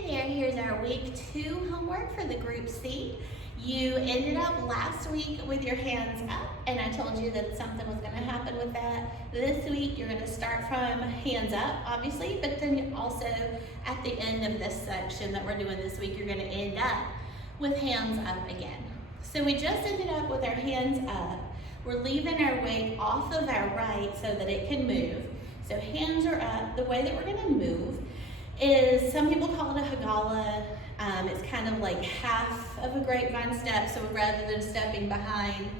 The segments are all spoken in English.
Hey there, here's our week 2 homework for the group C. You ended up last week with your hands up, and I told you that something was going to happen with that. This week you're going to start from hands up, obviously, but then also at the end of this section that we're doing this week, you're going to end up with hands up again. So we just ended up with our hands up. We're leaving our weight off of our right so that it can move. So hands are up. The way that we're going to move is, some people call it a hagala. It's kind of like half of a grapevine step, so rather than stepping behind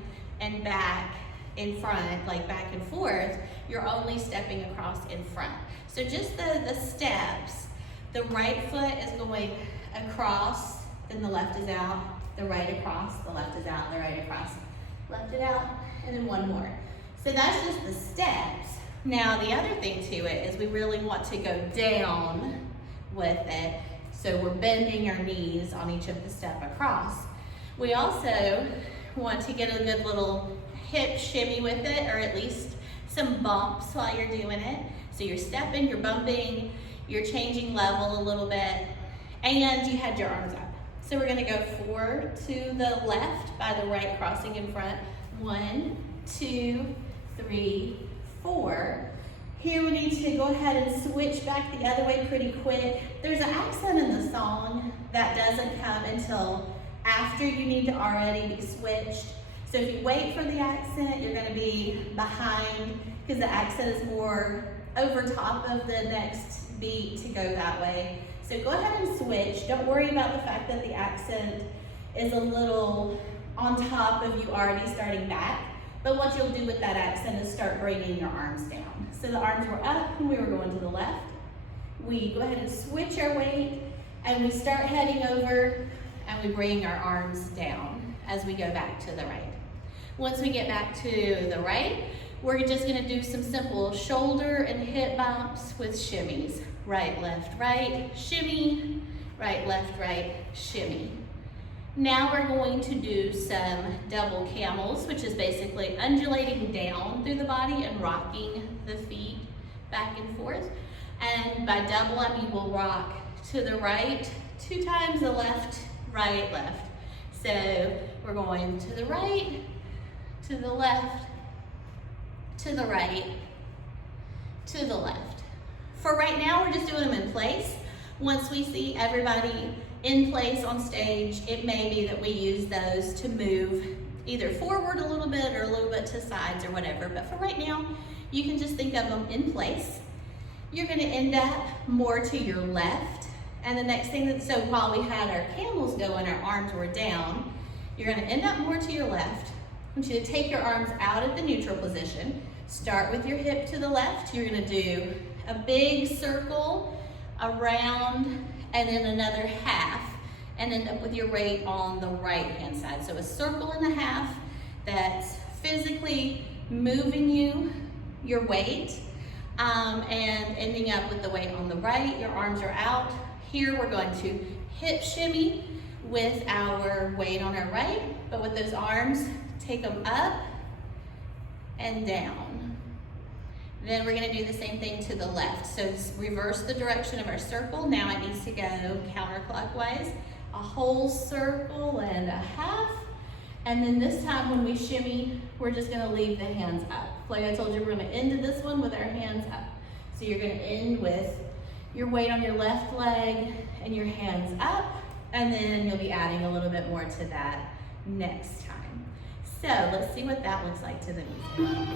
and back in front, like back and forth, you're only stepping across in front. So just the steps, the right foot is going across, then the left is out, the right across, the left is out, the right across, left it out, and then one more. So that's just the steps. Now the other thing to it is we really want to go down with it. So we're bending our knees on each of the step across. We also want to get a good little hip shimmy with it, or at least some bumps while you're doing it. So you're stepping, you're bumping, you're changing level a little bit, and you had your arms up. So we're gonna go 4 to the left by the right crossing in front. 1, 2, 3, 4. Here we need to go ahead and switch back the other way pretty quick. There's an accent in the song that doesn't come until after you need to already be switched. So if you wait for the accent, you're gonna be behind because the accent is more over top of the next beat to go that way. So go ahead and switch. Don't worry about the fact that the accent is a little on top of you already starting back. But what you'll do with that accent is start bringing your arms down. So the arms were up and we were going to the left. We go ahead and switch our weight and we start heading over and we bring our arms down as we go back to the right. Once we get back to the right, we're just gonna do some simple shoulder and hip bumps with shimmies. Right, left, shimmy, right, shimmy. Now we're going to do some double camels, which is basically undulating down through the body and rocking the feet back and forth. And by double, I mean we'll rock to the right 2 times, the left, right, left. So we're going to the right, to the left, to the right, to the left. For right now, we're just doing them in place. Once we see everybody in place on stage, it may be that we use those to move either forward a little bit or a little bit to sides or whatever. But for right now, you can just think of them in place. You're gonna end up more to your left. And the next thing so while we had our camels going, our arms were down, you're gonna end up more to your left. I want you to take your arms out at the neutral position. Start with your hip to the left. You're gonna do a big circle around and then another half, and end up with your weight on the right hand side. So a circle and a half that's physically moving your weight, and ending up with the weight on the right. Your arms are out. Here we're going to hip shimmy with our weight on our right, but with those arms, take them up and down. Then we're gonna do the same thing to the left. So reverse the direction of our circle. Now it needs to go counterclockwise. A whole circle and a half. And then this time when we shimmy, we're just gonna leave the hands up. Like I told you, we're gonna end this one with our hands up. So you're gonna end with your weight on your left leg and your hands up. And then you'll be adding a little bit more to that next time. So let's see what that looks like to the music.